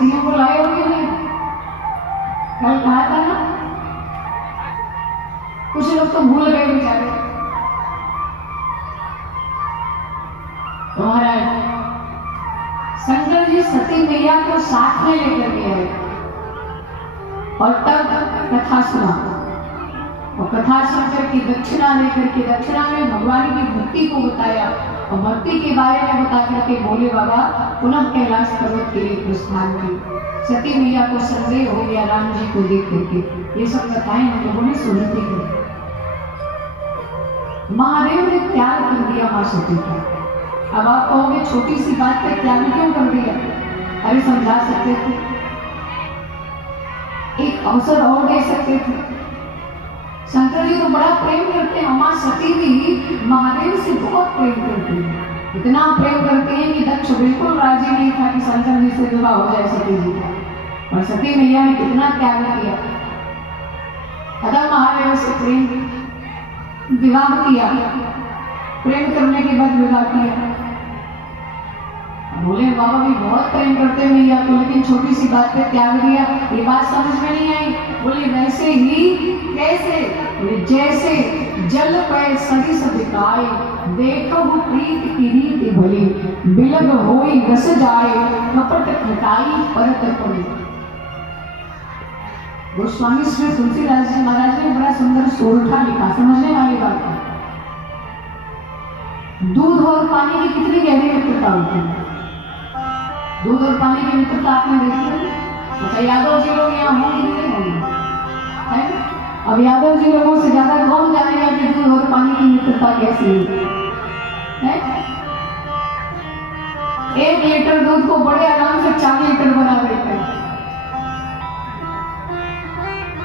सतियों को लाए होंगे नहीं? कल कहा था ना, कुछ लोग तो भूल गए बेचारे। तुम्हारा शंकर जी सती मैया को साथ में लेकर गए और तब कथा सुना, और कथा सुनकर के दक्षिणा लेकर के दक्षिणा में भगवान की भक्ति को बताया और भक्ति के बारे में बता करके बोले बाबा पुनः कैलाश पर्वत के लिए प्रस्थान की। सती मैया को संदेह हो गया राम जी को देख करके। ये सब कथाएं हम लोगों ने सुनी थी। महादेव ने त्याग कर दिया मां सती का। अब आप कहोगे छोटी सी बात पर त्याग क्यों कर दिया? अरे समझा सकते थे, एक अवसर और दे सकते थे। शंकर जी तो बड़ा प्रेम करते हैं, मां सती भी महादेव से बहुत प्रेम करती है। इतना प्रेम करते हैं कि दक्ष बिल्कुल राजी नहीं था कि शंकर जी से विवाह हो जाए सती जी का। और सती मैया ने कितना त्याग किया, अतः महादेव से प्रेम विवाह किया, प्रेम करने के बाद विवाह किया। बोले बाबा भी बहुत प्रेम करते हैं मैया को, लेकिन छोटी सी बात पे त्याग दिया। ये बात समझ में नहीं आई। बोले वैसे ही कैसे? बोले जैसे जल पे सरिस दिखाए, देखो प्रीत की रीति भली, बिलग होई रस जाए, कपट खटाई परत पड़ी। गोस्वामी श्री तुलसीदास जी महाराज ने बड़ा सुंदर सोरठा लिखा, समझने वाली बात है। दूध और पानी की कितनी गहरी मित्रता होती है। दूध और पानी की मित्रता आपने देखी है? अच्छा यादव जी लोग यहाँ होंगे नहीं होंगे? अब यादव जी लोगों से ज्यादा कौन जानेगा कि दूध और पानी की मित्रता कैसी है? 1 लीटर दूध को बड़े आराम से 4 लीटर बना देते हैं।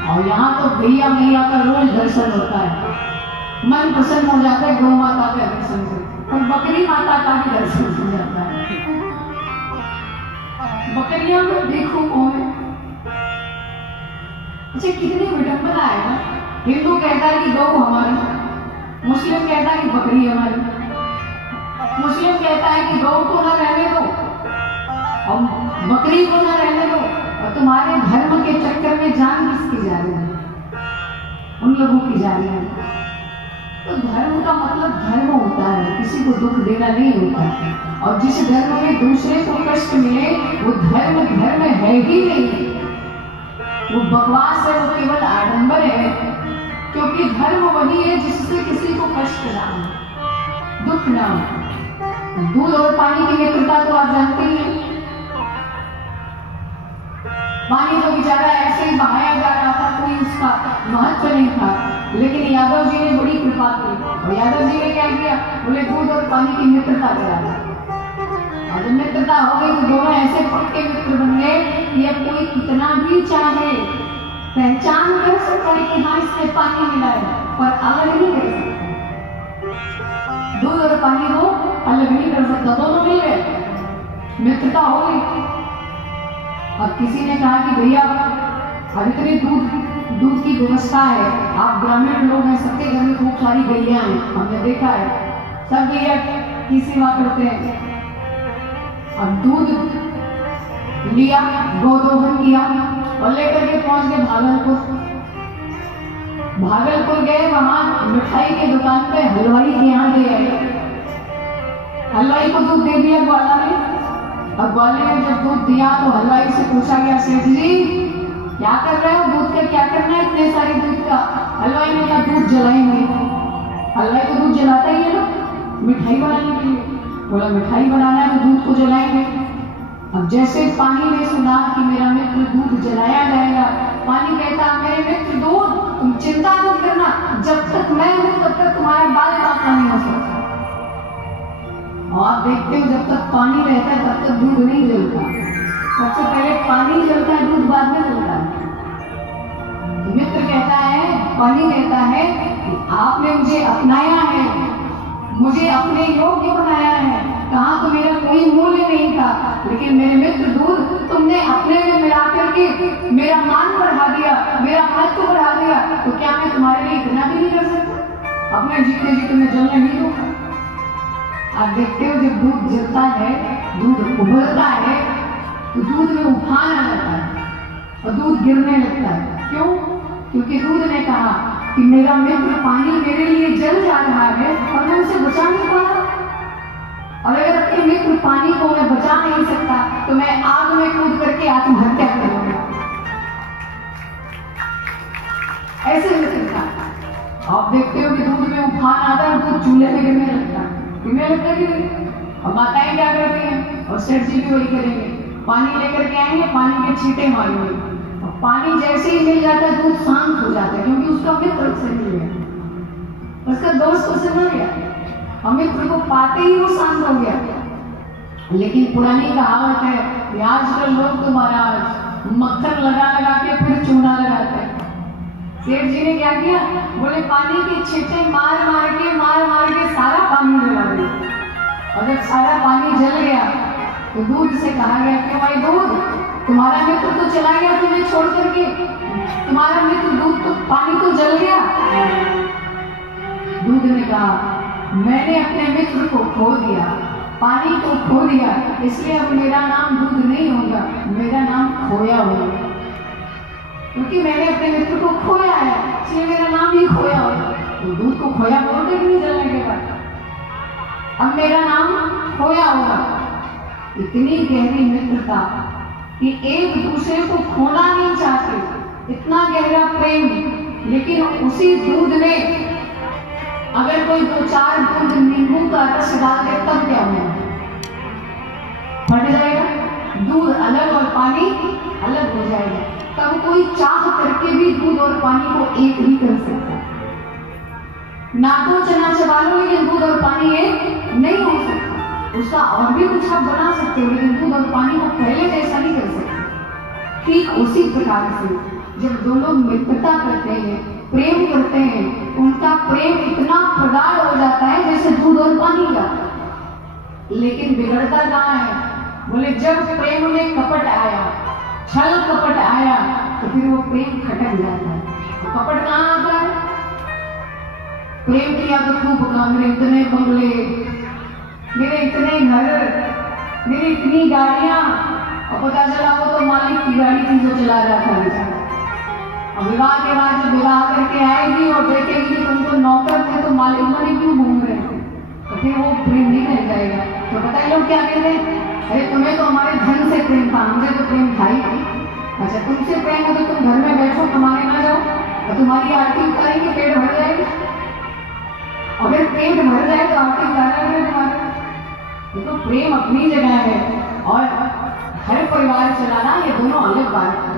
और यहाँ तो भैया मैया का रोज दर्शन होता है, मन प्रसन्न हो जाता है। गौ माता का दर्शन से और बकरी माता का भी दर्शन हो जाता है। बकरियां में देखो कौन है। अच्छा कितनी विडंबना है ना। हिंदू कहता है कि गौ हमारी, मुस्लिम कहता है कि बकरी हमारी। मुस्लिम कहता है कि गौ को न रहने दो और बकरी को न रहने दो, और तुम्हारे धर्म के चक्कर में जान किसकी जा रही है? उन लोगों की जा रही है। तो धर्म का मतलब धर्म होता है, किसी को दुख देना नहीं होता। और जिस धर्म में दूसरे को कष्ट मिले वो धर्म धर्म है ही नहीं, वो बकवास है, वो केवल आडंबर है। क्योंकक्योंकि धर्म वही है जिससे किसी को कष्ट ना हो, दुख ना हो। दूध और पानी की मित्रता तो आप जानते ही हैं। पानी तो बेचारा ऐसे ही बहाया जा रहा था, कोई उसका महत्व नहीं था, लेकिन यादव जी ने बड़ी कृपा की और यादव जी ने क्या किया, बोले दूध और पानी की मित्रता करा दी। और जब मित्रता हो गई तो दोनों ऐसे पक्के मित्र बन गए कि अब कोई कितना भी चाहे पहचान कर सकता है कि हाँ इसमें पानी मिला है, पर अलग नहीं कर सकता। दूध और पानी को अलग नहीं कर सकता, दोनों मिल गए, मित्रता हो गई। अब किसी ने कहा कि भैया अब इतनी दूध की व्यवस्था है, आप ग्रामीण लोग हैं, सबके घर में खूब सारी गैया हैं, हमने देखा है, सब गैया की सेवा करते हैं। अब दूध लिया, गोदोहन किया और लेकर के पहुंच गए भागलपुर। भागलपुर गए, वहां मिठाई की दुकान पे हलवाई के यहाँ गए। हलवाई को दूध दे दिया ग्वाला ने। अब ग्वाले ने जब दूध दिया तो हलवाई से पूछा गया, सेठ जी क्या कर रहे हो, दूध का क्या करना है इतने सारे दूध का? हलवाई ने कहा दूध जलाएंगे। हलवाई तो दूध जलाता ही है ना मिठाई बनाने के लिए। बोला मिठाई बनाना है तो दूध को जलाएंगे। अब जैसे पानी ने सुना कि मेरा मित्र दूध जलाया जाएगा, पानी कहता मेरे मित्र दूध तुम चिंता मत करना, जब तक मैं हूं तब तक तुम्हारा बाल काटना नहीं हो सकता। और आप देखते हो जब तक पानी रहता है तब तक दूध नहीं जलता, सबसे पहले पानी जलता है, दूध बाद में जलता है। मित्र कहता है, पानी कहता है कि आपने मुझे अपनाया है, मुझे अपने योग्य बनाया है, कहाँ तो मेरा कोई मूल्य नहीं था, लेकिन मेरे मित्र दूध तुमने अपने में मिला करके मेरा मान बढ़ा दिया, मेरा महत्व बढ़ा दिया, तो क्या मैं तुम्हारे लिए इतना भी नहीं कर सकता? अपने जीते जी तुम्हें जलने नहीं दूंगा। आप देखते हो जब दूध जलता है, दूध उबलता है तो दूध में उफान आ जाता है और दूध गिरने लगता है। क्यों? क्योंकि दूध ने कहा कि मेरा मित्र पानी मेरे लिए जल जा रहा है और मैं उसे बचा नहीं पा रहा, और अगर अपने मित्र पानी को मैं बचा नहीं सकता तो मैं आग में कूद करके आत्महत्या करूंगा। ऐसे मित्र था। आप देखते हो कि दूध में उफान आता है और दूध चूल्हे में गिरने लगता है, गिरने लगता है कि नहीं? और माताएं क्या करती हैं, और सेठ जी भी वही करेंगे, पानी लेकर के आएंगे, पानी के छींटे मारेंगे, और पानी जैसे ही मिल जाता है दूध शांत हो जाता है, क्योंकि उसका मित्र उससे मिल गया, उसका दोस्त उससे मिल गया, और मित्र को पाते ही वो शांत हो गया। लेकिन पुरानी कहावत है कि आजकल लोग तो महाराज मक्खन लगा लगा के फिर चूना लगाते हैं। सेठ जी ने क्या किया, बोले पानी के छींटे मार मार के सारा पानी जला दिया, और जब सारा पानी जल गया तो दूध से कहा गया कि भाई दूध, तुम्हारा मित्र तो चला गया तुम्हें छोड़ करके, तुम्हारा मित्र दूध तो पानी तो जल गया। दूध ने कहा मैंने अपने मित्र को खो दिया, पानी को खो दिया, इसलिए अब मेरा नाम दूध नहीं होगा, मेरा नाम खोया होगा, क्योंकि मैंने अपने मित्र को खोया है, इसलिए मेरा नाम ही खोया होगा। तो दूध को खोया बोलते नहीं जलने के बाद, अब मेरा नाम खोया होगा। इतनी गहरी मित्रता कि एक दूसरे को खोना नहीं चाहते, इतना गहरा प्रेम। लेकिन उसी दूध में अगर कोई 2-4 बूंद नींबू का रस डाल दे तब क्या होगा? फट जाएगा, दूध अलग और पानी अलग हो जाएगा। तब कोई चाह करके भी दूध और पानी को एक ही कर सकता है। नाको चना चबा लो लेकिन दूध और पानी एक नहीं हो सकता। उसका और भी कुछ आप बना सकते हो, लेकिन दूध और पानी को पहले जैसा नहीं कर सकते। ठीक उसी प्रकार से जब दो लोग मित्रता करते हैं, प्रेम करते हैं, उनका प्रेम इतना प्रगाढ़ हो जाता है जैसे दूध और पानी का। लेकिन बिगड़ता कहाँ है? बोले जब प्रेम में कपट आया, छल कपट आया, तो फिर वो प्रेम खटक जाता है। तो कपट कहाँ आता है? प्रेम किया तो खूब काम, मेरे इतने बंगले, मेरे इतने घर, मेरी इतनी गाड़ियां, और पता चला वो तो मालिक की गाड़ी थी जो चला रहा था बेचारा। और विवाह के बाद जब विवाह करके आएगी और देखेगी तुम तो नौकर थे तो मालिक वाली क्यों घूम रहे थे, तो फिर वो प्रेम नहीं रह जाएगा। तो पता है लोग क्या कहते हैं, अरे तुम्हें तो हमारे धन से प्रेम था, मुझे तो प्रेम था ही नहीं। अच्छा तुमसे प्रेम है तो तुम घर में बैठो, कमाने ना जाओ, और तुम्हारी आरती उतारेंगे, पेट भर जाएगा। अगर पेट भर जाए तो आरती उतारेंगे तुम्हारे। तो प्रेम अपनी जगह है और हर परिवार चलाना ये दोनों अलग बात है।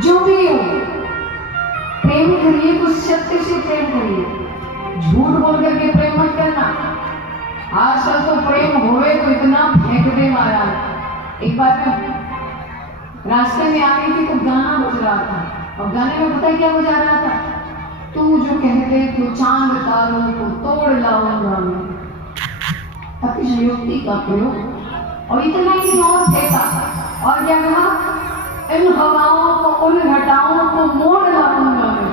जो भी हो प्रेम करिए तो सत्य से प्रेम करिए, झूठ बोल करके प्रेम मत करना। आजकल तो प्रेम होवे तो इतना फेंक दे महाराज। एक बार मैं रास्ते में आ रही थी तो गाना बज रहा था, और गाने में पता क्या बजा रहा था, तू जो कहते तो चांद तारों को तोड़ लाऊंगा मैं। अतिशयोक्ति का प्रयोग, और इतना ही और फेंका, और क्या कहा, इन हवाओं को उन घटाओं को मोड़ लाऊंगा मैं।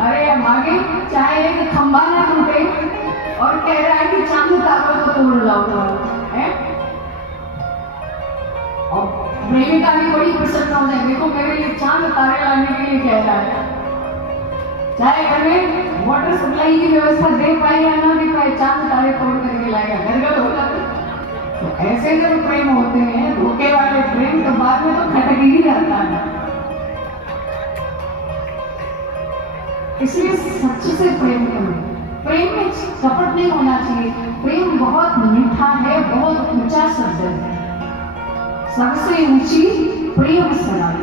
अरे अब आगे चाहे एक खंबा ना टूटे और कह रहा है कि चांद तारों को तोड़ लाऊंगा है। और प्रेमिका भी बड़ी प्रसन्न हो जाए, देखो मेरे लिए चांद तारे लाने के लिए कह रहा है। चाहे घर में वाटर सप्लाई की व्यवस्था दे पाए या ना दे पाए, चांद तारे तोड़ करके लाएगा, घर घर होगा। तो ऐसे जब प्रेम होते हैं, धोखे वाले प्रेम, तो बाद में तो खटक ही जाता है। इसलिए सच से प्रेम करो। प्रेम में कपट नहीं होना चाहिए। प्रेम बहुत मीठा है, बहुत ऊंचा शब्द है, सबसे ऊंची प्रेम सराय।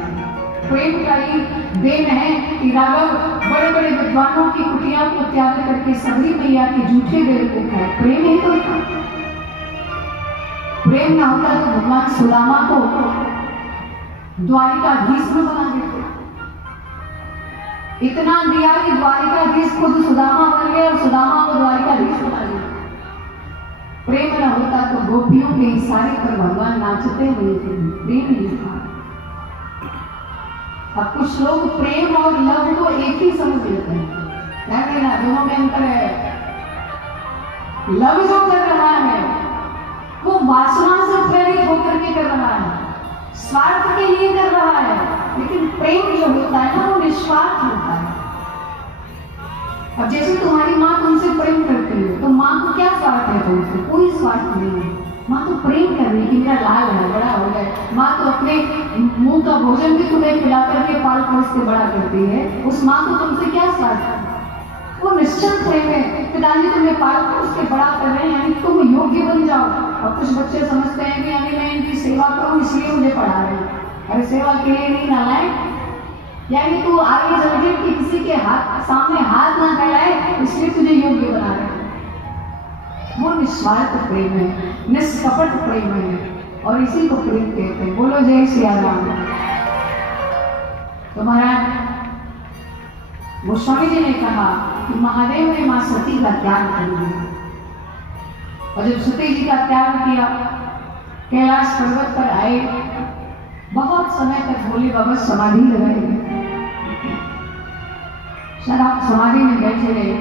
प्रेम का ही देन है कि राघव बड़े बड़े विद्वानों की कुटिया को त्याग करके सबरी मैया के जूठे बेल को खाए। प्रेम ही तो था। प्रेम ना होता तो भगवान सुदामा को द्वारिकाधीश में बना देते। इतना दिया कि द्वारिकाधीश खुद सुदामा बन गए और सुदामा को द्वारिकाधीश बना दिया। प्रेम न होता तो गोपियों के इशारे पर भगवान नाचते हुए थे। प्रेम नहीं था। अब कुछ लोग प्रेम और लव को एक ही समझ लेते हैं, ना दोनों में अंतर है। लव जो कर रहा है वो वासना से प्रेरित होकर के लेकिन प्रेम जो होता है ना वो निस्वार्थ होता है। अब जैसे तुम्हारी माँ तुमसे प्रेम करती है तो माँ को क्या स्वार्थ है तुमसे? कोई स्वार्थ नहीं है। माँ तो प्रेम कर रही कि मेरा लाल है, बड़ा हो गया। माँ तो अपने मुंह का भोजन भी तुम्हें खिला करके पाल पोस के बड़ा करती है। उस माँ को तुमसे क्या स्वार्थ है? वो निश्चल प्रेम है। पिताजी तुम्हें पाल पोस के बड़ा कर रहे हैं यानी तुम योग्य बन जाओ। और कुछ बच्चे समझते हैं कि यानी मैं इनकी सेवा करूँ इसलिए मुझे पढ़ा रहे हैं। अरे सेवा के लिए नहीं नालायक, यानी तू आगे चल के कि किसी के सामने हाथ ना फैलाए इसलिए तुझे योग्य बना रहे हैं। वो निस्वार्थ प्रेम है, निष्कपट प्रेम है और इसी को प्रेम कहते हैं। बोलो जय सिया राम। तो महाराज गोस्वामी जी ने कहा कि महादेव ने मां सती का त्याग कर दिया और जब सती जी का त्याग किया कैलाश पर्वत पर आए, बहुत समय तक भोले बाबा समाधि लगाए। सर आप समाधि में बैठे रहे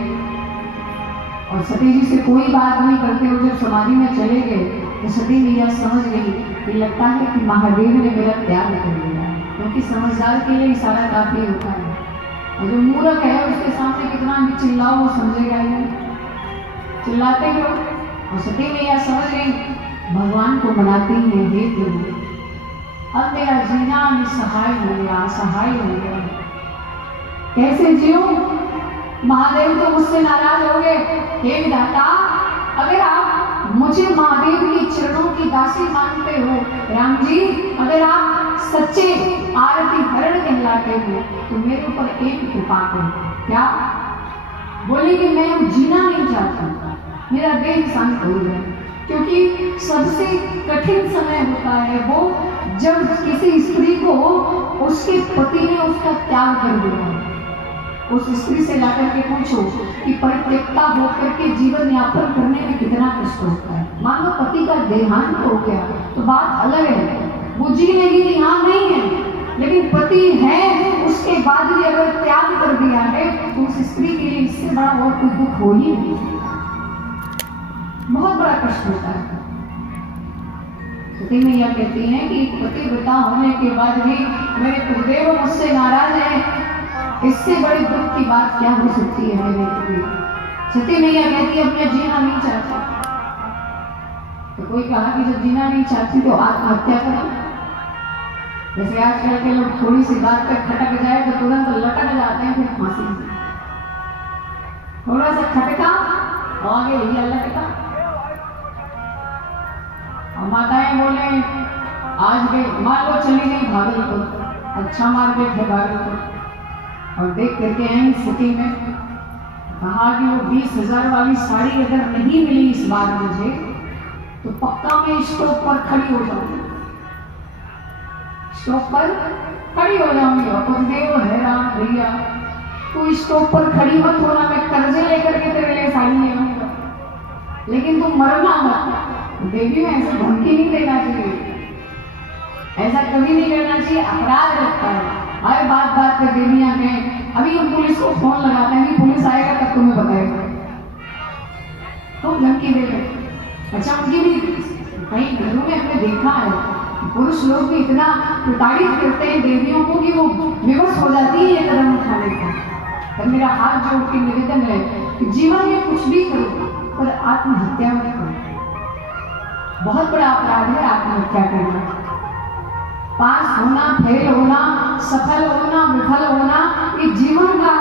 और सती जी से कोई बात नहीं करते हो। जब समाधि में चले गए तो सती मैया समझ गई कि लगता है कि महादेव ने मेरा त्याग कर दिया, क्योंकि समझदार के लिए इशारा काफी होता है और जो मूर्ख है उसके सामने कितना भी चिल्लाओ वो समझेगा ही नहीं, चिल्लाते हो। और सती मैया समझ गई, भगवान को मनाती है, हे प्रभु अब मेरा जीना निसहाय हो गया, असहाय हो गया, कैसे जियो? महादेव तो मुझसे नाराज हो गए। हे विधाता, अगर आप मुझे महादेव के चरणों की दासी मानते हो, राम जी अगर आप सच्चे आरती हरण कहलाते हो तो मेरे ऊपर एक कृपा करो। क्या? बोले कि मैं अब जीना नहीं चाहता, मेरा देह शांत हो गया। क्योंकि सबसे कठिन समय होता है वो जब किसी स्त्री को उसके पति ने उसका त्याग कर दिया। उस स्त्री से जाकर के पूछो कि परित्यक्ता होकर के जीवन यापन करने में कितना कष्ट होता है। मान लो पति का देहांत हो गया तो बात अलग है, वो जीने की यहाँ नहीं है, लेकिन पति है उसके बाद भी अगर त्याग कर दिया है तो उस स्त्री के लिए इससे बड़ा और कोई दुख हो ही नहीं, बहुत बड़ा कष्ट होता है। सती मैया कहती हैं कि पतिव्रता होने के बाद भी मेरे पतिदेव मुझसे नाराज है, इससे बड़ी दुख की बात क्या हो सकती है मेरे लिए। सती मैया कहती है अब मैं जीना नहीं चाहती। तो कोई कहा कि जब जीना नहीं चाहती तो आत्महत्या करो। जैसे आजकल के लोग थोड़ी सी बात पे खटक जाए तो तुरंत लटक जाते हैं, फिर फांसी। थोड़ा सा खटका और आगे भैया लटका। और माताएं बोले आज गए, मान लो चली गई भागलपुर, अच्छा मार्केट है भागलपुर, और देख करके आई सिटी में, कहा कि वो 20,000 वाली साड़ी अगर नहीं मिली इस बार मुझे तो पक्का मैं स्टॉप पर खड़ी हो जाऊंगी, स्टॉप पर खड़ी हो जाऊंगी। और पतिदेव हैरान, भैया तू स्टॉप पर खड़ी मत होना, मैं कर्जे लेकर के तेरे लिए साड़ी ले आऊंगा, लेकिन तुम मरना मत। देवी में ऐसे धमकी नहीं देना चाहिए, ऐसा कभी नहीं करना चाहिए, अपराध लगता है। हर बात बात पे देवियां कहें, अभी हम पुलिस को फोन लगाते हैं कि पुलिस आएगा तब तुम्हें बताएगा, तुम धमकी दे रहे। अच्छा उनकी भी कई घरों में हमने देखा है पुरुष लोग भी इतना प्रताड़ित करते हैं देवियों को कि वो विवश हो जाती है ये कदम उठाने का। पर मेरा हाथ जोड़ के निवेदन है कि जीवन में कुछ भी करो पर आत्महत्या मत करो, बहुत बड़ा अपराध है आत्महत्या करना। पास होना, फेल होना, सफल होना, विफल होना, ये जीवन का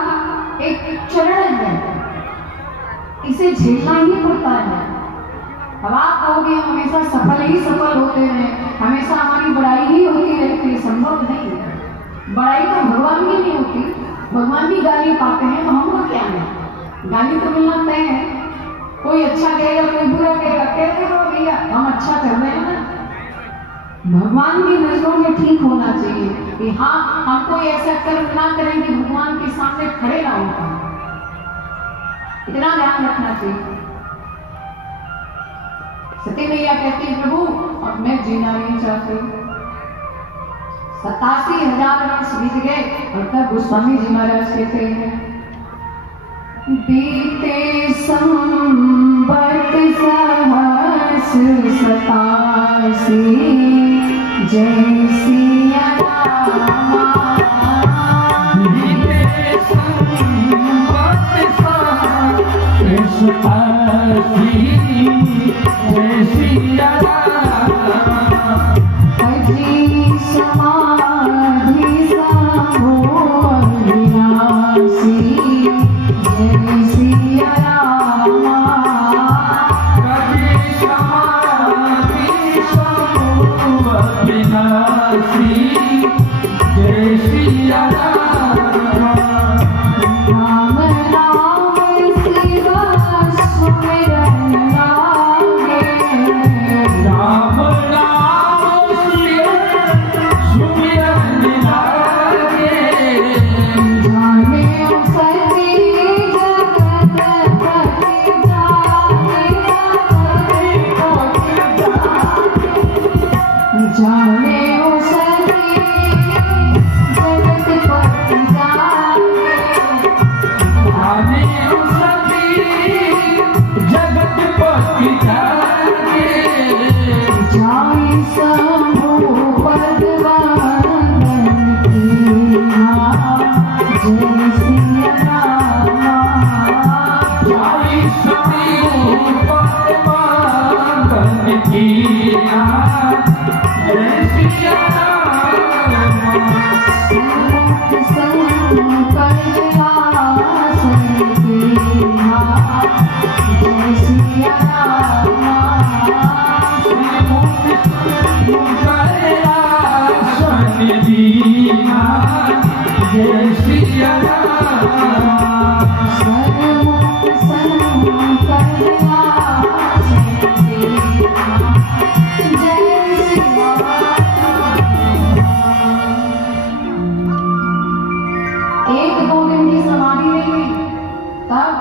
एक चरण है, इसे झेलना ही पड़ता है। अब आप कहोगे हमेशा सफल ही सफल होते रहे, हमेशा हमारी बड़ाई ही होती रहती है, संभव नहीं है। बड़ाई तो भगवान की नहीं होती, भगवान भी गाली पाते हैं तो हमको क्या है, गाली तो मिलना तय है। कोई अच्छा कहेगा कोई बुरा कहेगा, कहते रहो भैया हम अच्छा कर रहे हैं ना। भगवान की नजरों में ठीक होना चाहिए कि हाँ हम कोई ऐसा कर्म ना करें कि भगवान के सामने खड़े ना हो पाए, इतना ध्यान रखना चाहिए। सती मैया कहती है प्रभु अब मैं जीना नहीं चाहती। 87,000 वर्ष बीत गए और तब गोस्वामी जी महाराज कहते हैं बीते संबत सहस्र 87 जय सिया राम। सिया भजी समाधि समो अविनाशी जय सिया रामा भजी समाधि समो अविनाशी जय सिया रामा राम नाम शिव सुमिरन लागे राम नाम सुमिरन लागे जाने सती जगत पति जाने जाने सती जगत पति जाने आने सती जगत पति जागे जाई शंभु पद वंदन कीना जय सिया रामा जाई सती पद्मांगन कीना जय सिया रामा सन्मुख संकट आसन कीना जय सिया रामा कैलासन दीना जय सिया रामा सन्मुख संकट आसन कीना जय सिया एक दो दिन की समाधि नहीं हुई, तब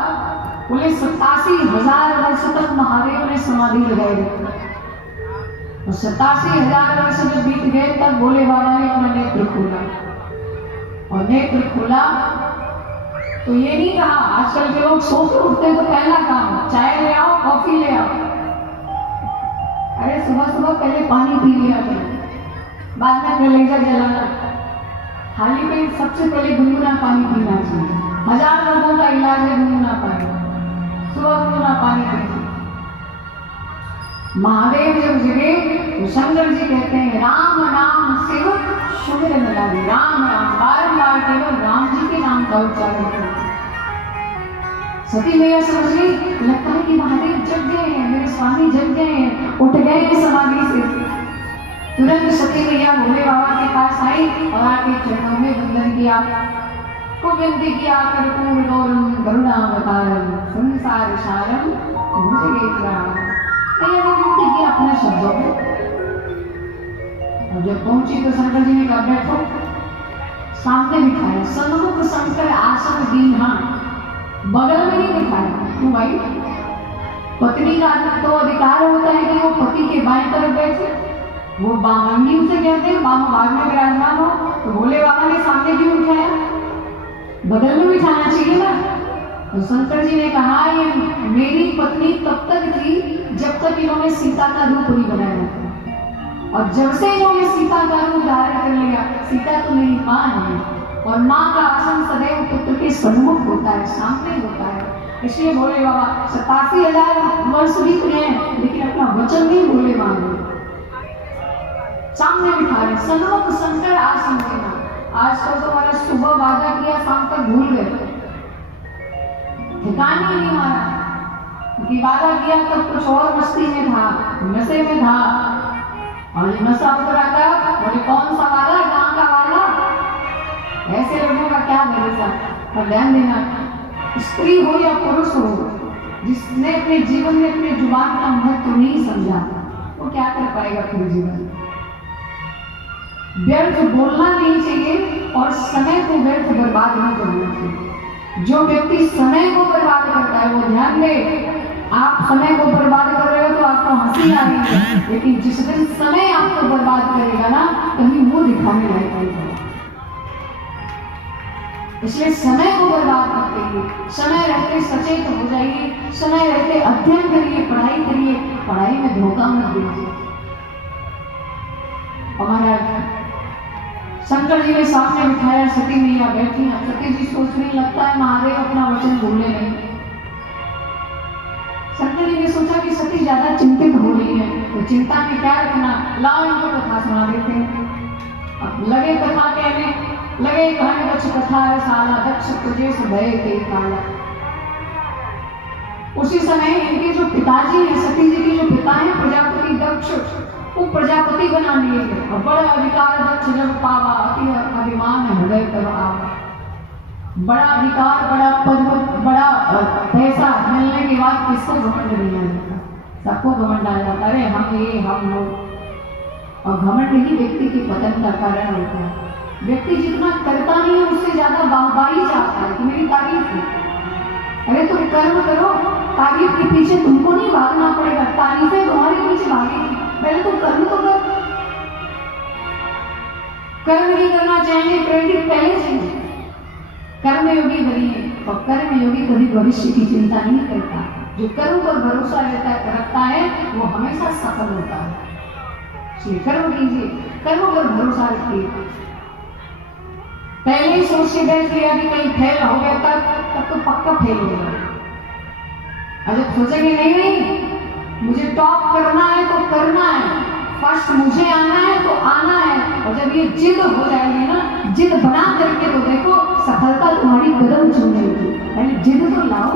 बोले 87,000 वर्ष तक महादेव ने समाधि लगाई रखी। और 87,000 वर्ष जब बीत गए तब भोले बाबा ने अपना नेत्र खोला, और नेत्र खोला तो ये नहीं कहा, आजकल के लोग सो के उठते तो पहला काम चाय ले आओ कॉफी ले आओ। अरे सुबह सुबह पहले पानी पी लिया करो, बाद में कलेजा जलाना। खाली पेट सबसे पहले गुनगुना पानी पीना चाहिए। 1000 लोगों का इलाज है गुनगुना पानी, सुबह गुनगुना पानी पीना। महादेव जब जगे तो शंकर जी कहते हैं राम नाम शिव सुमिरन लागे। राम नाम बारंबार केवल राम जी के नाम का उच्चारण करें। सती मैया समझ गई, लगता है कि महादेव जग गए हैं, मेरे स्वामी जग गए हैं, उठ गए हैं समाधि से। तुरंत सती मैया भोले बाबा के पास आई और आके चरणों में वंदन किया, को विनती किया कर्पूर गौरम करुणावतारम संसार सारम मुझे विनती किया अपने शब्दों में। और जब पहुंची तो शंकर जी ने कहा बैठो, सामने बिठाया, सन्मुख शंकर आसन दीना, बगल में नहीं बिठाया। क्यों भाई? पत्नी का तो अधिकार होता है कि वो पति के बाएं तरफ बैठे, वो बामंगी उसे कहते हैं, बामा भाग में विराजमान हो। तो भोले बाबा ने सामने क्यों उठाया? बगल में बिठाना चाहिए ना। तो शंकर जी ने कहा ये मेरी पत्नी तब तक थी जब तक इन्होंने सीता का रूप नहीं बनाया था, और जब से इन्होंने सीता का रूप धारण कर लिया, सीता तो मेरी माँ है, और माँ का आसन सदैव पुत्र के सन्मुख होता है, सामने होता है। इसलिए भोले बाबा 87,000 वर्ष बीत गए हैं, लेकिन अपना वचन नहीं भूले मांगे, सामने बिठा रहे। सन्मुख शंकर आसन देना। आज तो तुम्हारा सुबह वादा किया, शाम तक भूल गए, ठिकाने ही नहीं मारा कि वादा किया तब कुछ और मस्ती में था, नशे में था, और ये नशा उतरा था। बोले कौन सा वादा, कहाँ का वादा? ऐसे लोगों का क्या भरोसा। और ध्यान देना, स्त्री हो या पुरुष हो, जिसने अपने जीवन में अपने जुबान का महत्व नहीं समझा, वो क्या कर पाएगा फिर जीवन। व्यर्थ बोलना नहीं चाहिए और समय को व्यर्थ बर्बाद नहीं करना चाहिए। जो व्यक्ति समय को बर्बाद करता है वो ध्यान दे, आप समय को बर्बाद कर रहे हो तो आपको हंसी आ रही है, लेकिन जिस दिन समय आपको बर्बाद करेगा ना, कहीं मुंह दिखाने लायक नहीं होगा। इसलिए समय को बर्बाद मत करिए, समय रहते सचेत हो जाइए, समय रहते अध्ययन करिए, पढ़ाई करिए, पढ़ाई में धोखा मत दीजिए। हमारा शंकर जी ने सामने बिठाया, सती मैया बैठी। सती जी सोचने लगता है महादेव अपना वचन भूले नहीं। शंकर शंकर जी ने सोचा कि सती ज्यादा चिंतित हो रही है, तो चिंता में क्या रखना, लाओ इनको कथा सुना देते हैं। अब लगे कथा कहने, लगे कहने दक्ष कथा है साला, दक्ष तुझे से भय के काला। उसी समय इनके जो पिताजी हैं, सती जी के जो पिता हैं प्रजापति दक्ष, वो प्रजापति बना लिए गए और बड़ा अधिकार दक्ष जब पावा, अति अभिमान हृदय तब आवा। बड़ा अधिकार, बड़ा पद, बड़ा पैसा मिलने के बाद किसको घमंड नहीं आ जाता, सबको घमंड आ जाता है, हम ये हम हो। और घमंड ही व्यक्ति के पतन का कारण होता है। व्यक्ति जितना करता नहीं है उससे ज्यादा वाहवाही चाहता है कि मेरी तारीफ है। अरे तुम कर्म करो, तारीफ के पीछे तुमको नहीं भागना पड़ेगा, तारीफें तुम्हारे पीछे भागेगी। पहले तुम कर्म तो कर। कर्म नहीं करना चाहेंगे, क्रेडिट पहले चाहिए। कर्म योगी बनिए, और कर्म योगी कभी भविष्य की चिंता नहीं करता। जो कर्म पर भरोसा रखता है वो हमेशा सफल होता है। इसलिए कर्म कीजिए, कर्म पर भरोसा रखिए। पहले ही सोच के बैठ लिया कि कहीं फेल हो गया तब तो पक्का फेल हो गया। और जब सोचेंगे नहीं मुझे टॉप करना है तो करना है, फर्स्ट मुझे आना है तो आना है, और जब ये जिद हो जाएगी ना, जिद बना करके तो देखो सफलता तुम्हारी कदम चूमेगी। पहले जिद तो लाओ,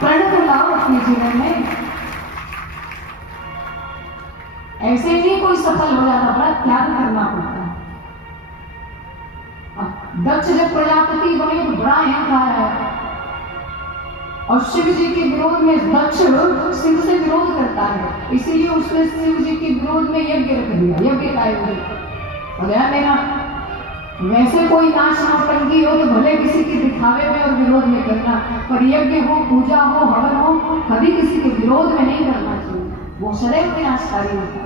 प्रण तो लाओ अपने जीवन में। ऐसे नहीं कोई सफल हो जाता, बड़ा त्याग करना पड़ता है। दक्ष जब प्रजापति बने तो बड़ा अहंकार है, और शिव जी के विरोध में दक्ष शिव से विरोध करता है, इसीलिए उसने शिव जी के विरोध में यज्ञ रख दिया, यज्ञ का आयोजन। और मेरा वैसे कोई नाच नौटंकी हो तो भले किसी के दिखावे में और विरोध में करना, पर यज्ञ हो, पूजा हो, हवन हो, कभी किसी के विरोध में नहीं करना चाहिए, वो सदैव विनाशकारी होता है।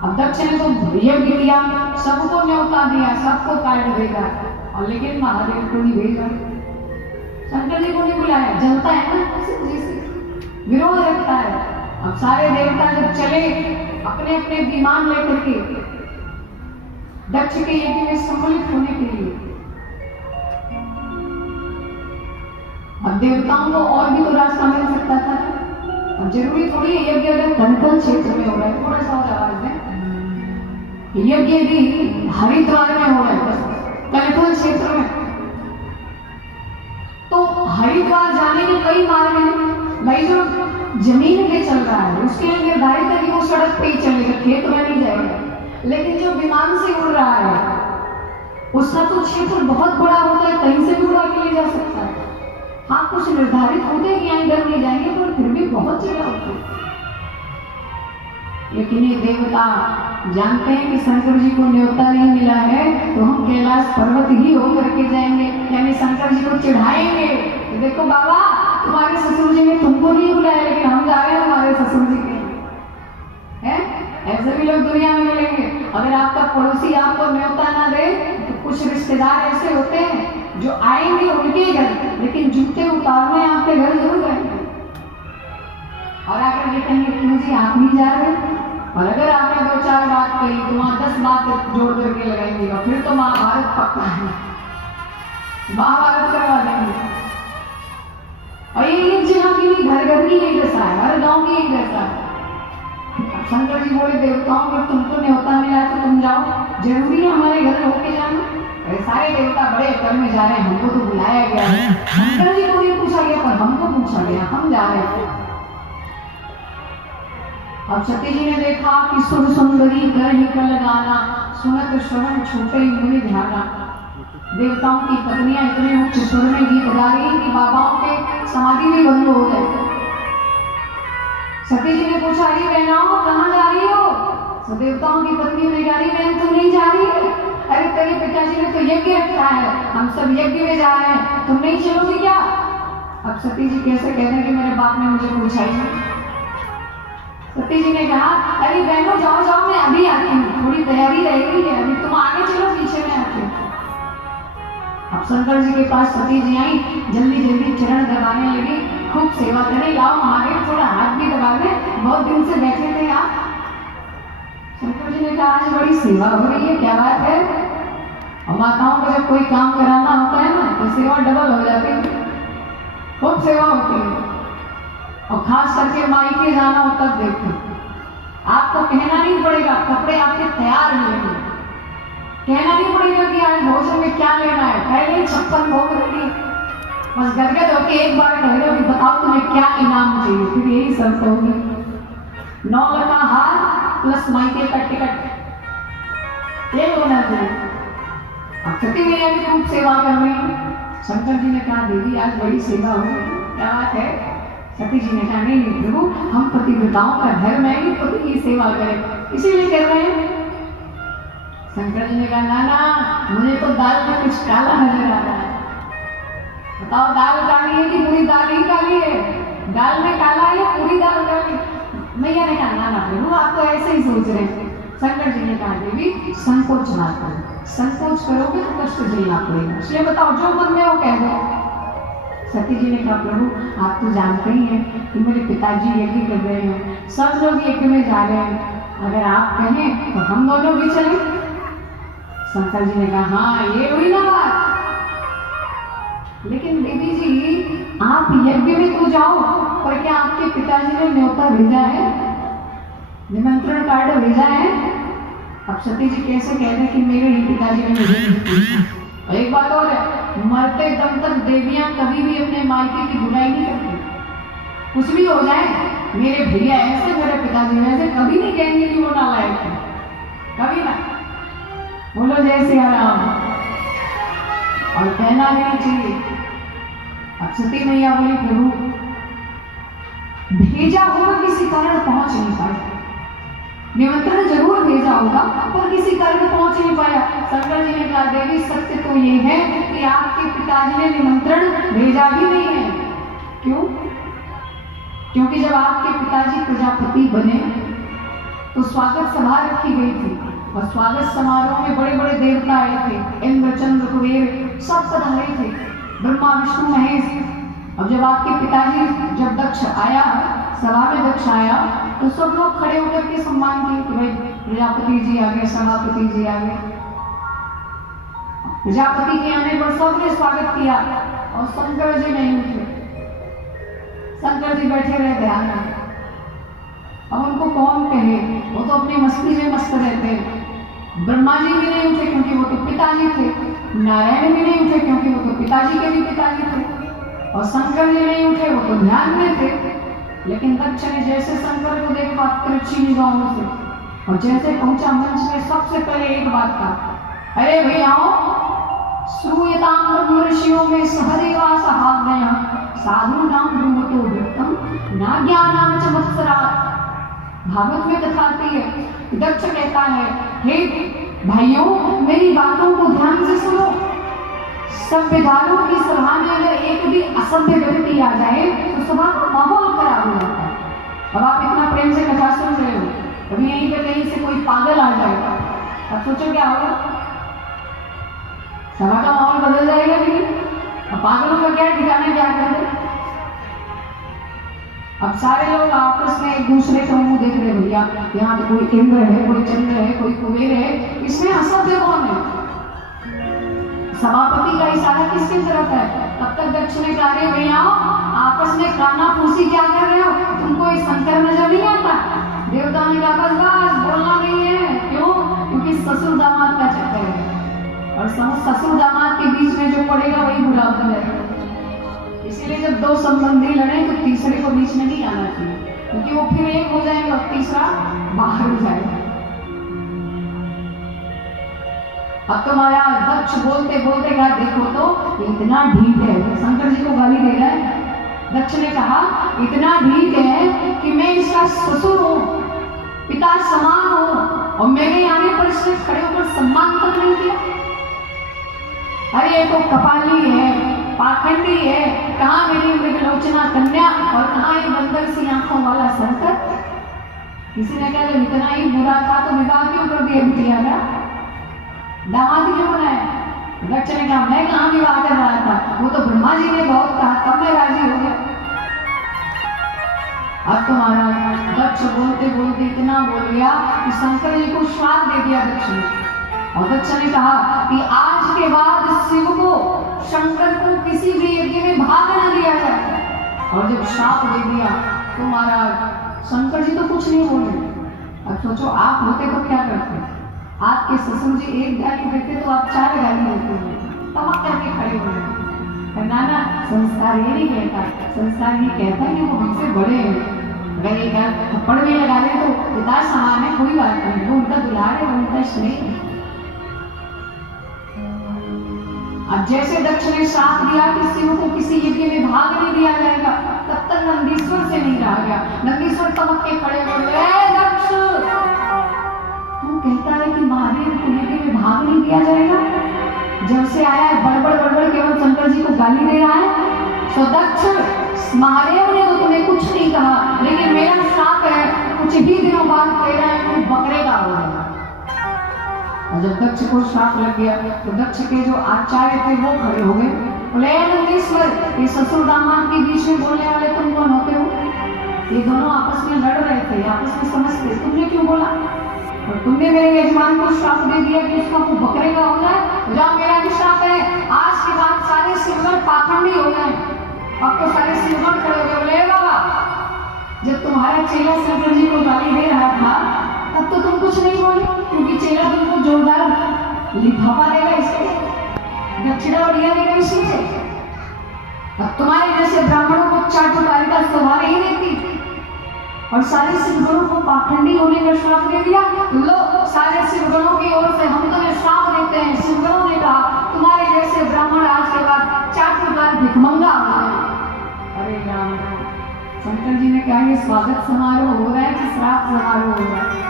अब दक्ष ने तो यज्ञ किया, सबको न्योता दिया, सबको काट देगा, और लेकिन महादेव को नहीं भेजा, शंकर जी को नहीं बुलाया। जलता है ना शिव जी से, विरोध रखता है। अब सारे देवता जब चले अपने अपने विमान लेकर के दक्ष के यज्ञ में सम्मिलित होने के लिए, अब देवताओं को और भी तो रास्ता मिल सकता था। अब जरूरी थोड़ी है यज्ञ अगर कनकल क्षेत्र में हो रहा है, थोड़ा सा और आवाज दें, यज्ञ भी हरिद्वार में हो रहा है, कनकल क्षेत्र में, तो हरिद्वार जाने के कई मार्ग हैं। भाई जो जमीन पे चल रहा है उसके लिए निर्धारित है कि वो सड़क पे ही चलेगा, खेत में नहीं जाएगा। लेकिन जो विमान से उड़ रहा है उसका तो क्षेत्र बहुत बड़ा होता है, कहीं से भी उड़ा के ले जा सकता है। हाँ, कुछ निर्धारित होते हैं कि यहाँ इधर नहीं जाएंगे, पर फिर भी बहुत जगह होती है। लेकिन ये देवता जानते हैं कि शंकर जी को न्योता नहीं मिला है, तो हम कैलाश पर्वत ही होकर के जाएंगे, यानी शंकर जी को चिढ़ाएंगे। तो देखो बाबा, तुम्हारे ससुर जी ने तुमको नहीं बुलाया, लेकिन हम जा रहे हैं हमारे ससुर जी के। हैं? ऐसे भी लोग दुनिया में मिलेंगे। अगर आपका पड़ोसी आपको न्योता ना दे, तो कुछ रिश्तेदार ऐसे होते हैं जो आएंगे उनके घर, लेकिन जूते उतारने आपके घर जरूर आएंगे, और आकर देखेंगे क्यों जी आप नहीं जा रहे। और अगर आपने 2-4 बात कही तो वहां 10 बात जोड़ करके लगाएंगे, और फिर तो महाभारत पक्का है, महाभारत करवा देंगे। और ये एक जगह की नहीं, घर घर की एक दशा है, हर गांव की एक दशा है। अब शंकर जी बोले देवताओं को तुमको न्योता मिला तो तुम जाओ, जरूरी है हमारे घर होके जाना। अरे सारे देवता बड़े कर में जा रहे हैं, हमको तो बुलाया गया है। शंकर जी को नहीं पूछा गया, पर हमको पूछा गया, हम जा रहे हैं। अब सती जी ने देखा कि सुर सुंदरी कर ही कर लगाना, सुनत श्रवण छूटे मुनि ध्याना। देवताओं की पत्नियां इतने उच्च सुर में गीत गा रही कि बाबाओं के समाधि भी बंद हो गए। सती जी ने पूछा, अरे बहनाओ कहाँ जा रही हो? तो देवताओं की पत्नियों ने कहा, बहन तुम नहीं जा रही है? अरे तेरे पिताजी ने तो यज्ञ रखा है, हम सब यज्ञ में जा रहे हैं, तुम नहीं चलोगी क्या? अब सती जी कैसे कह रहे हैं कि मेरे बाप ने मुझे पूछा ही नहीं। सती जी ने कहा, अरे बहनों जाओ जाओ, मैं अभी आती हूँ, थोड़ी तैयारी रह गई है, अभी तुम आगे चलो, पीछे में आती हूँ। अब शंकर जी के पास सती जी आई, जल्दी जल्दी चरण दबाने लगी, खूब सेवा करे, लाओ महादेव थोड़ा हाथ भी दबा दे, बहुत दिन से बैठे थे आप। शंकर जी ने कहा, आज बड़ी सेवा हो रही है, क्या बात है? और माताओं को जब कोई काम कराना होता है ना, तो सेवा डबल हो जाती है, खूब सेवा होती है। और खास करके मायके जाना हो तब देखो, आपको कहना नहीं पड़ेगा, कपड़े आपके तैयार मिलेंगे। कहना नहीं पड़ेगा कि आज भोजन में क्या लेना है, पहले ही 56 भोग रेडी। बस गदगद होके एक बार कह रहे हो कि बताओ तुम्हें क्या इनाम चाहिए, फिर यही शर्त होगी। 9 लाख का हार प्लस मायके का टिकट, ये होना चाहिए। अब सती मैया की खूब सेवा कर रही है। शंकर जी ने कहा देवी आज बड़ी सेवा हो, क्या बात है? सती जी ने कहा नहीं प्रभु, हम पतिव्रताओं का धर्म है कि पति की सेवा करें, इसीलिए कर रहे हैं। शंकर जी ने कहा ना ना, मुझे तो दाल में कुछ काला नजर आ रहा है, बताओ दाल काली है कि पूरी दाल ही काली है? दाल में काला है या पूरी दाल काली? मैया ने कहा ना ना प्रभु, आप तो ऐसे ही सोच रहे हैं। शंकर जी ने कहा देवी संकोच ना करो, संकोच करोगे तो कष्ट झेलना पड़ेगा, इसलिए बताओ जो मन में हो कह दो। सती जी ने कहा प्रभु आप तो जानते ही हैं कि मेरे पिताजी यज्ञ कर रहे हैं, सब लोग यज्ञ में जा रहे हैं, अगर आप कहें तो हम दोनों भी चलें। शंकर जी ने कहा हाँ ये हुई ना बात, लेकिन देवी जी आप यज्ञ में तो जाओ, पर क्या आपके पिताजी ने न्योता भेजा है, निमंत्रण कार्ड भेजा है? अब सती जी कैसे कह रहे कि मेरे ही पिताजी ने मुझे। और एक बात और है, मरते दम तक देवियां कभी भी अपने मायके की बुराई नहीं करती। कुछ भी हो जाए, मेरे भैया ऐसे मेरे पिताजी ऐसे, कभी नहीं कहेंगे कि वो नालायक है, कभी ना। बोलो जय सिया राम। और कहना भी नहीं चाहिए। अब सती मैया बोली प्रभु भेजा होगा किसी कारण पहुंच नहीं पाया, निमंत्रण जरूर भेजा होगा पर किसी कारण पहुंच नहीं पाया। शंकर जी ने कहा देवी सत्य तो ये है कि आपके पिताजी ने निमंत्रण भेजा भी नहीं है। क्यों? क्योंकि जब आपके पिताजी प्रजापति बने तो स्वागत सभा रखी गई थी और स्वागत समारोह में बड़े बड़े देवता आए थे, इंद्र चंद्र कुबेर सब पधारे थे, ब्रह्मा विष्णु महेश। अब जब आपके पिताजी जब दक्ष आया, सभा में दक्ष आया, तो सब लोग खड़े होकर के सम्मान किए कि भाई प्रजापति जी आ गए, सभापति जी आ गए। प्रजापति के आने पर सबने स्वागत किया और शंकर जी नहीं उठे। शंकर जी बैठे रहे ध्यान में। अब उनको कौन कहे, वो तो अपनी मस्ती में मस्त रहते हैं। ब्रह्मा जी भी नहीं उठे क्योंकि वो तो पिताजी थे, नारायण भी नहीं उठे क्योंकि वो तो पिताजी के भी पिताजी थे, और शंकर जी नहीं उठे, वो तो ध्यान में थे। लेकिन दक्ष ने जैसे शंकर को देखा तिरछी निगाहों से, और जैसे पहुंचा मंच में सबसे पहले एक बात कहा, अरे भैयाओ श्रूयताम ब्रह्म ऋषियों में सहदेवा सहाग्नया साधु नाम ब्रह्मतो वृत्तम ना ज्ञानाम च मत्सरात्। भागवत में कथा आती है, दक्ष कहता है हे भाइयों मेरी बातों को ध्यान से सुनो, संविधानों की सभा में अगर एक भी असभ्य व्यक्ति आ जाए तो सभा का माहौल खराब हो जाता है। अब आप इतना प्रेम से कथा सुन रहे हो, कभी यहीं पे कहीं से कोई पागल आ जाएगा, अब सोचो क्या होगा? सभा का माहौल बदल जाएगा नहीं? अब पागलों का क्या ठिकाना, क्या कर दे? अब सारे लोग आपस में एक दूसरे को मुंह देख रहे, भैया यहाँ तो कोई इंद्र है, कोई चंद्र है, कोई कुबेर है, इसमें असभ्य कौन है? सभापति का इशारा किसकी तरफ है? तब तक दक्ष ने कहा रे भैया आपस में काना फूसी क्या कर रहे हो, तुमको ये शंकर नजर नहीं आता? देवता ने कहा बस बस बोलना नहीं है। क्यों? क्योंकि ससुर दामाद का चक्कर है, और ससुर दामाद के बीच में जो पड़ेगा वही बुरा है। इसीलिए जब दो संबंधी लड़े तो तीसरे को बीच में नहीं आना चाहिए, क्योंकि वो फिर एक हो जाएगा और तीसरा बाहर हो जाएगा। अब तो महाराज दक्ष बोलते बोलते कहा देखो तो इतना ढीठ है, शंकर जी को गाली दे रहा है। दक्ष ने कहा इतना ढीठ है कि मैं इसका ससुर हूँ, पिता समान हूँ, और मेरे आने पर इसने खड़े होकर सम्मान तक नहीं किया। अरे ये तो कपाली है, पाखंडी है, कहाँ मेरी मृगलोचना कन्या और कहाँ ये बंदर सी आंखों वाला शंकर। किसी ने कहा जब इतना ही बुरा था तो विवाह क्यों कर दिया बिटिया का, दामाद क्यों बनाया? दक्ष ने कहा मैं कहाँ विवाह कर रहा था, वो तो ब्रह्मा जी ने बहुत कहा तब मैं राजी हो गया। अब तो महाराज दक्ष बोलते बोलते इतना बोल गया कि शंकर जी को श्राप दे दिया दक्ष ने, और दक्ष ने कहा कि आज के बाद शिव को शंकर को किसी भी यज्ञ में भाग न दिया जाए। और जब श्राप दे दिया तो महाराज शंकर जी तो कुछ नहीं बोले। अब सोचो आप होते तो क्या करते? आपके ससुर जी एक गाली देते तो आप 4 गाली देते हैं, तमक करके खड़े हो गए। नाना संस्कार ये नहीं कहता, संस्कार ये कहता है कि वो हमसे बड़े हैं। अगर एक थप्पड़ भी लगा दे तो पिता समान है, कोई बात नहीं, वो उनका दुलार है, वो उनका स्नेह है। अब जैसे दक्ष ने श्राप दिया कि शिव को किसी यज्ञ में भाग नहीं दिया जाएगा, तब तक नंदीश्वर से नहीं रहा गया। नंदीश्वर तमक के खड़े हो गए, दक्ष तू कहता है कि महादेव को यज्ञ में भाग नहीं दिया जाएगा? जब से आया है बड़बड़ केवल शंकर जी को गाली दे रहा है। तो दक्ष महादेव ने तो तुम्हें कुछ नहीं कहा, लेकिन मेरा श्राप है, कुछ ही दिनों बाद तेरा मुंह बकरे का हो जाएगा। और जब दक्ष को श्राप लग गया तो दक्ष के जो आचार्य थे वो खड़े हो गए, बोले नंदीश्वर, ये ससुर दामाद के बीच में बोलने वाले तुम कौन होते हो? ये दोनों आपस में लड़ रहे थे, आपस में समझते, तुमने क्यों बोला? और तुमने मेरे यजमान को श्राप दे दिया कि उसका मुंह बकरे का हो जाए। जाओ, मेरा भी श्राप है, आज के बाद सारे शिवगण पाखंडी हो गए। अब तो सारे शिवगण खड़े हो गए, बोले बाबा जब तुम्हारा चेला शंकर जी को गाली दे रहा था तब तो तुम कुछ नहीं बोले, क्योंकि चेला तुमको जोरदार लिफाफा देगा इसलिए, दक्षिणा बढ़िया देगा इसलिए। अब तुम्हारे जैसे ब्राह्मणों को चाटुकारी का स्वभाव नहीं देती और सारे शिवगणों को पाखंडी होने का श्राप दे दिया। लो, सारे शिवगणों की ओर से हम तुम्हें श्राप देते हैं। शिवगणों ने कहा तुम्हारे जैसे ब्राह्मण आज के बाद चाटुकार भिखमंगा हो गए। अरे राम, शंकर जी ने कहा ये स्वागत समारोह हो रहा है कि श्राप समारोह हो रहा है?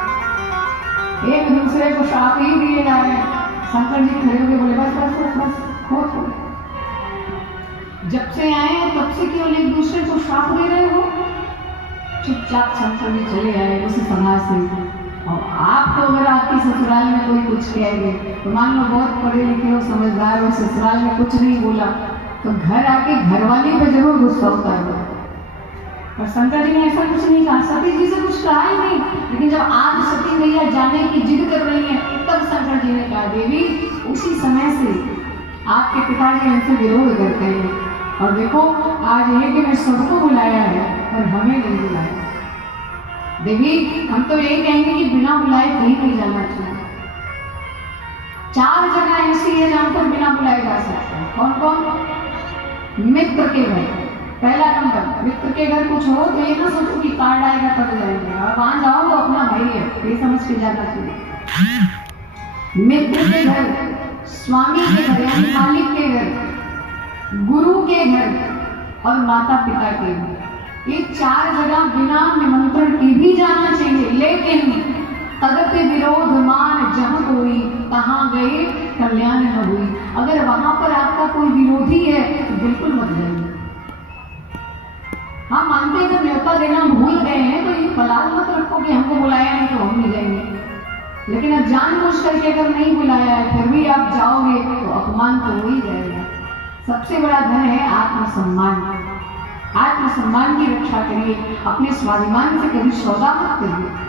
एक दूसरे को श्राप ही दिए जा रहे हैं। शंकर जी खड़े होकर बोले बस बस बस बस बहुत हो गया। जब से आए हैं तब से केवल एक दूसरे को श्राप दे रहे हो। चुपचाप शंकर जी चले आए उसी समाज से। और आपको अगर आपकी ससुराल में कोई कुछ कहेंगे तो मान लो बहुत पढ़े लिखे हो, समझदार हो, ससुराल में कुछ नहीं बोला तो घर आके घरवाली पे जरूर गुस्सा होता है। और शंकर जी ने ऐसा कुछ नहीं कहा, सती जी से कुछ कहा ही नहीं। लेकिन जब आज सती मैया जाने की जिद कर रही है तब शंकर जी ने कहा देवी उसी समय से आपके पिताजी हमसे विरोध करते हैं और देखो आज ये कि मैं सबको बुलाया है और हमें नहीं बुलाया। देवी हम तो यही कहेंगे कि बिना बुलाए कहीं नहीं जाना चाहिए। 4 जगह ऐसी है जहां पर बिना बुलाए जा सकते हैं। कौन कौन? मित्र के घर, पहला नंबर। मित्र के घर कुछ हो तो ये ना सोचो कि कार्ड आएगा तब जाएंगे, और वहां जाओ तो अपना भाई है ये समझ के जाना चाहिए। मित्र के घर, स्वामी के घर यानी मालिक के घर, गुरु के घर और माता पिता के घर, ये 4 जगह बिना निमंत्रण के भी जाना चाहिए। लेकिन तदपि विरोध मान जहाँ कोई तहाँ गए कल्याण न हुई। अगर वहां पर आपका कोई विरोधी है तो बिल्कुल मत जाइए। हम मानते हैं जब न्योता देना भूल गए हैं तो ये बलाल मत रखो कि हमको बुलाया नहीं तो हम नहीं जाएंगे। लेकिन अब जानबूझ करके अगर नहीं बुलाया है फिर भी आप जाओगे तो अपमान तो हो ही जाएगा। सबसे बड़ा धन है आत्मसम्मान। आत्मसम्मान की रक्षा करिए, अपने स्वाभिमान से कभी सौदा मत करिए।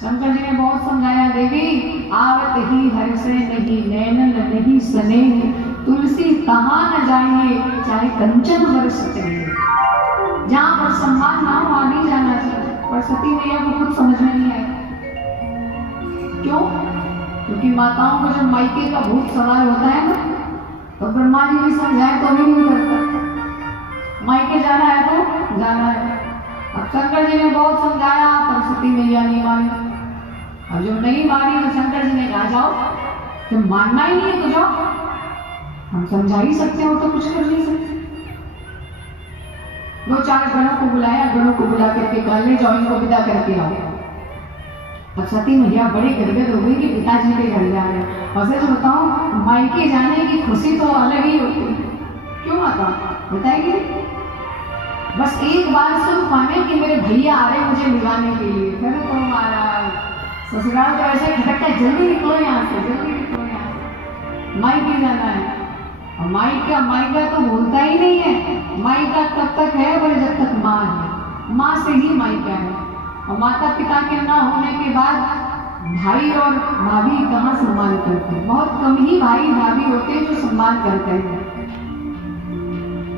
शंकर जी ने बहुत समझाया देवी आवत ही हर से नहीं नैनन नहीं सने, तुलसी कहाँ न जाइए चाहे कंचन बरस चाहिए। जहाँ पर सम्मान ना हो वहाँ नहीं जाना चाहिए। पर सती मैया को कुछ समझ में नहीं आया। क्यों? क्योंकि माताओं को जब मायके का भूत सवार होता है ना तो ब्रह्मा जी भी समझाए तो भी नहीं करता। मायके जाना है तो जाना है। अब शंकर जी ने बहुत समझाया पर सती मैया नहीं मानी। अब जब नहीं मानी तो शंकर जी ने कहा जाओ तुम मानना ही नहीं है तो जाओ, हम समझा ही सकते हो तो कुछ कर नहीं सकते। 2-4 गणों को बुलाया, गणों को बुला करके कहा ले जाओ इनको विदा करके आओ। अब सती मैया बड़ी गदगद हो गई कि पिताजी के घर जा रहे हैं। और सच बताऊं मायके जाने की खुशी तो अलग ही होती है। क्यों आता बताएंगे? बस एक बार सुन पाने कि मेरे भैया आ रहे मुझे मिलाने के लिए, फिर तो महाराज ससुराल तो ऐसे खटकता है जल्दी निकलो यहाँ से, जल्दी निकलो यहाँ से। मायके जाना है और मायका तो भूलता ही नहीं है। मायका तब तक है बोले जब तक माँ है, माँ से ही मायका है। और माता पिता के ना होने के बाद भाई और भाभी कहाँ सम्मान करते हैं? बहुत कम ही भाई भाभी होते हैं जो सम्मान करते हैं।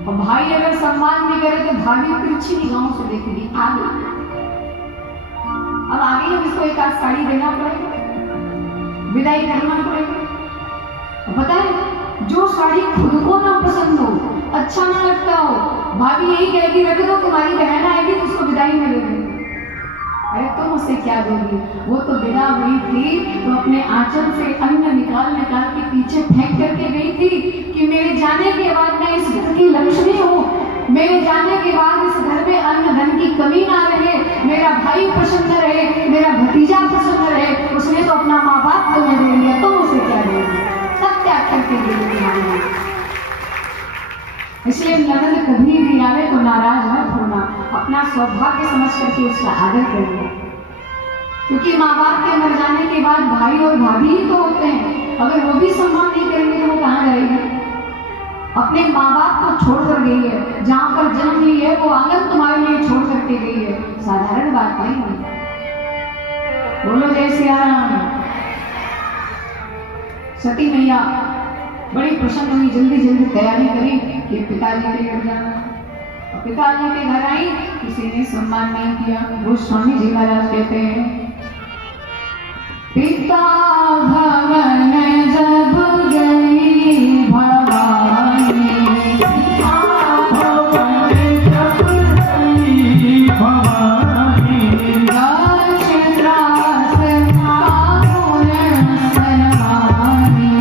और भाई अगर सम्मान नहीं करे तो भाभी तिरछी निगाहों से देखेगी, आगे अब आगे हम इसको एक आध साड़ी देना पड़ेगा, विदाई करना पड़ेगा। पता है जो साड़ी खुद को ना पसंद हो, अच्छा ना लगता हो, भाभी यही कहेगी रख दो, तुम्हारी बहन आएगी तो उसको विदाई में दे देंगे। अरे तुम उससे क्या दोगी, वो तो विदा हुई थी तो अपने आंचल से अन्न निकाल निकाल के पीछे फेंक करके गई थी कि मेरे जाने के बाद मैं इस घर की लक्ष्मी हूँ, मेरे जाने के बाद इस घर में अन्न धन की कमी ना रहे, मेरा भाई प्रसन्न रहे, मेरा भतीजा प्रसन्न रहे। उसने तो अपना माँ बाप तुम्हें दे दिया, तुम उसे क्या दोगे, सब त्याग करके दे दिया। इसलिए ननद कभी भी आवे तो नाराज मत होना, अपना सौभाग्य समझ करके उसका आदर करना, क्योंकि माँ बाप के मर जाने के बाद भाई और भाभी ही तो होते हैं। अगर वो भी सम्मान नहीं करेंगे तो वो कहाँ जाएगी। अपने माँ बाप को छोड़ कर गई है, जहाँ पर जन्म ली है वो आंगन तुम्हारे लिए छोड़ करके गई है, साधारण बात नहीं है। बोलो जय सिया राम। सती मैया बड़ी प्रसन्न हुई, जल्दी जल्दी तैयारी करी कि पिताजी के घर जाना। और पिताजी के घर आई, किसी ने सम्मान नहीं किया। वो स्वामी जी महाराज कहते हैं, पिता भवन जब गई भवानी, पिता भवन जब गई भवानी, त्रास ठाकुर सनमानी,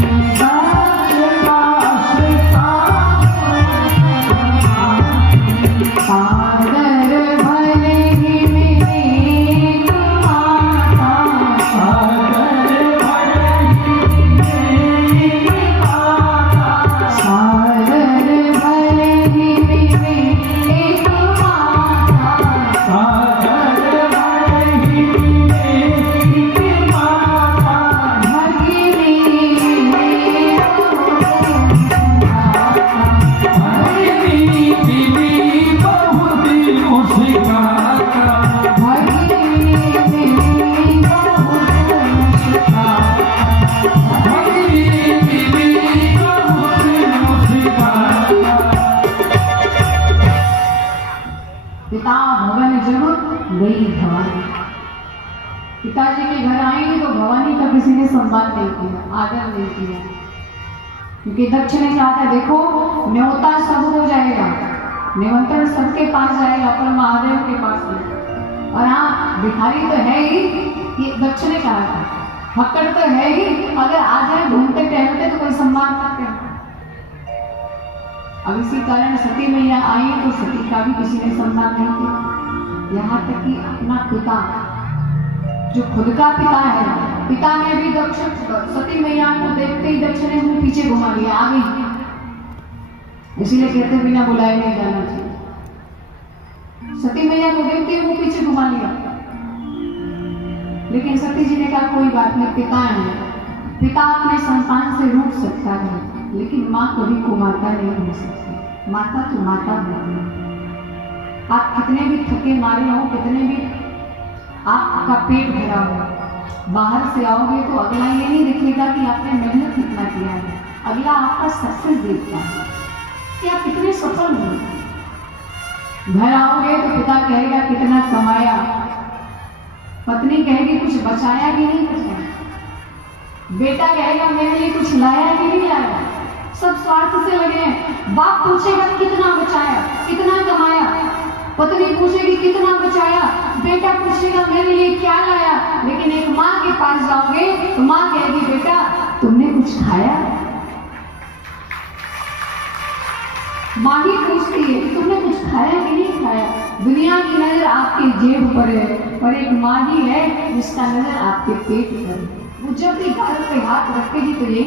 सादर भले ही मेरी माता, सादर भले ही मेरी माता, पिता भवन जब गई भवानी। पिताजी के घर आएंगे तो भवानी का किसी ने सम्मान नहीं किया, आदर नहीं किया, क्योंकि दक्ष ने कहा था देखो न्योता सब हो जाएगा, निमंत्रण सबके पास जाएगा पर महादेव के पास नहीं। और हाँ भिखारी तो है ही, ये दक्ष ने कहा था, फक्कड़ तो है ही, अगर आ जाए घूमते टहलते तो कोई सम्मान ना करे। अब इसी कारण सती मैया आई तो सती का भी किसी ने सम्मान नहीं किया। यहाँ तक कि अपना पिता जो खुद का पिता है, पिता ने भी दक्ष सती मैया को देखते ही दक्ष ने मुंह पीछे घुमा लिया, आ गई। इसीलिए कहते बिना बुलाए नहीं जाना चाहिए। सती मैया को देखते ही मुंह पीछे घुमा लिया, लेकिन सती जी ने कहा कोई बात नहीं, पिता है, पिता अपने संतान से रूठ सकता है लेकिन माँ कभी कुमारता नहीं हो सकती। माता तो माता होती है। आप कितने भी थके मारे हो, कितने भी आपका पेट भरा हो, बाहर से आओगे तो अगला ये नहीं दिखेगा कि आपने मेहनत कितना किया है, अगला आपका सक्सेस देखता है कि आप कितने सफल हो। घर आओगे तो पिता कहेगा कितना कमाया, पत्नी कहेगी कुछ बचाया कि नहीं बचाया, बेटा कहेगा मेरे लिए कुछ लाया कि नहीं लाया। सब स्वार्थ से लगे हैं। बाप पूछेगा कितना बचाया, कितना कमाया, पत्नी पूछेगी कितना बचाया, बेटा पूछेगा मेरे लिए क्या लाया। लेकिन एक माँ के पास जाओगे तो माँ कहेगी बेटा तुमने कुछ खाया। माँ ही पूछती है कि तुमने कुछ खाया कि नहीं खाया। दुनिया की नजर आपके जेब पर है, पर एक माँ ही है जिसका नजर आपके पेट पर है। वो जब भी गाल पे हाथ रखेगी तो यही